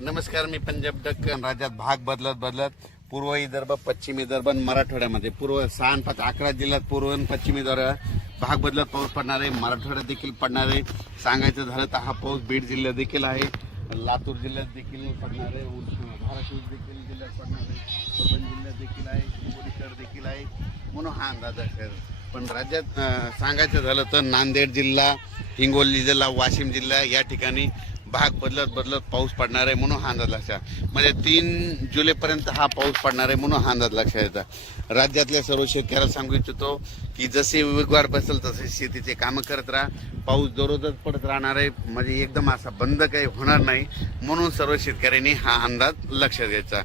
नमस्कार, मी पंजाब दक्कन. राज्यात भाग बदलत बदलत पूर्व विदर्भ, पश्चिम विदर्भ आणि मराठवाड्यामध्ये पूर्व 6 5 11 जिल्ह्यात पूर्व आणि पश्चिम विदर्भ भाग बदलत पाऊस पडणार आहे. मराठवाड्यात देखील पडणार आहे. सांगायचं झालं तर हा पाऊस बीड जिल्ह्यात देखील आहे, लातूर जिल्ह्यात देखील पडणार आहे, धाराशिव देखील जिल्ह्यात पडणार आहे, परभणी जिल्ह्यात देखील आहे, हिंगोलीकर देखील आहे, म्हणून हा अंदाज आहे. पण राज्यात सांगायचं झालं तर नांदेड जिल्हा, हिंगोली जिल्हा, वाशिम जिल्हा या ठिकाणी भाग बदलत बदलत पाऊस पडणार आहे, म्हणून हा अंदाज लक्षात. म्हणजे 3 जुलैपर्यंत हा पाऊस पडणार आहे, म्हणून हा अंदाज लक्षात येतात. राज्यातल्या सर्व शेतकऱ्याला सांगू इच्छितो की जसे वेगवार बसेल तसे शेतीचे कामं करत राहा. पाऊस दररोजच पडत राहणार आहे, म्हणजे एकदम असा बंद काही होणार नाही, म्हणून सर्व शेतकऱ्यांनी हा अंदाज लक्षात घ्यायचा.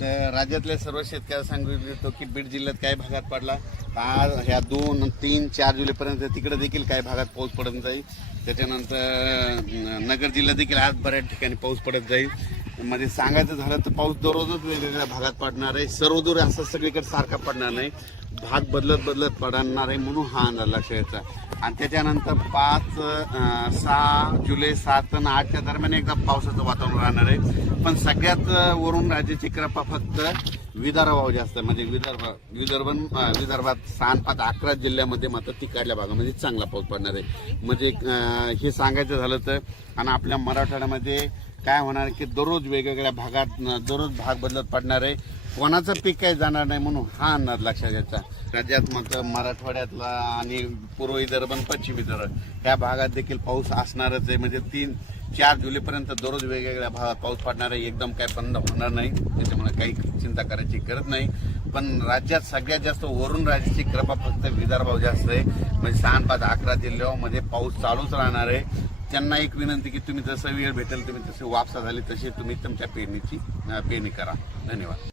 तर राज्यातल्या सर्व शेतकऱ्याला सांगू इच्छितो की बीड जिल्ह्यात काही भागात पडला, आज ह्या 2 3 4 जुलैपर्यंत तिकडे देखील काही भागात पाऊस पडत जाईल. त्याच्यानंतर नगर जिल्ह्यात देखील आज बऱ्याच ठिकाणी पाऊस पडत जाईल. म्हणजे सांगायचं झालं तर पाऊस दररोजच वेगवेगळ्या भागात पडणार आहे, सर्वदूर असं सगळीकडे सारखा पडणार नाही, भाग बदलत बदलत पडणार आहे, म्हणून हा अंदाज लक्षात घ्यायचा. आणि त्याच्यानंतर 6 जुलै 7 आणि 8च्या दरम्यान एकदा पावसाचं वातावरण राहणार आहे. पण सगळ्यात वरून राज्याची कृपा फक्त विदर्भावर जास्त, म्हणजे विदर्भात 6 5 11 जिल्ह्यामध्ये मात्र तिकडल्या भागामध्ये चांगला पाऊस पडणार आहे. म्हणजे हे सांगायचं झालं तर. आणि आपल्या मराठवाड्यामध्ये काय होणार की दररोज वेगवेगळ्या भागात दररोज भाग बदलत पडणार आहे, कोणाचं पीक काही जाणार नाही, म्हणून हा अंदाज लक्षात घ्यायचा. राज्यात मग मराठवाड्यातला आणि पूर्व विदर्भ आणि पश्चिम विदर्भ ह्या भागात देखील पाऊस असणारच आहे. म्हणजे 3 4 जुलैपर्यंत दररोज वेगवेगळ्या भागात पाऊस पडणार आहे, एकदम काही बंद होणार नाही, त्याच्यामुळे काही चिंता करायची गरज नाही. पण राज्यात सगळ्यात जास्त वरून राज्याची कृपा फक्त विदर्भावर जास्त आहे. म्हणजे 6 5 11 जिल्ह्यामध्ये पाऊस चालूच राहणार आहे. त्यांना एक विनंती की तुम्ही जसं वेळ भेटेल तुम्ही तसे वापसा झाली तशी तुम्ही तुमच्या पेरणी करा. धन्यवाद.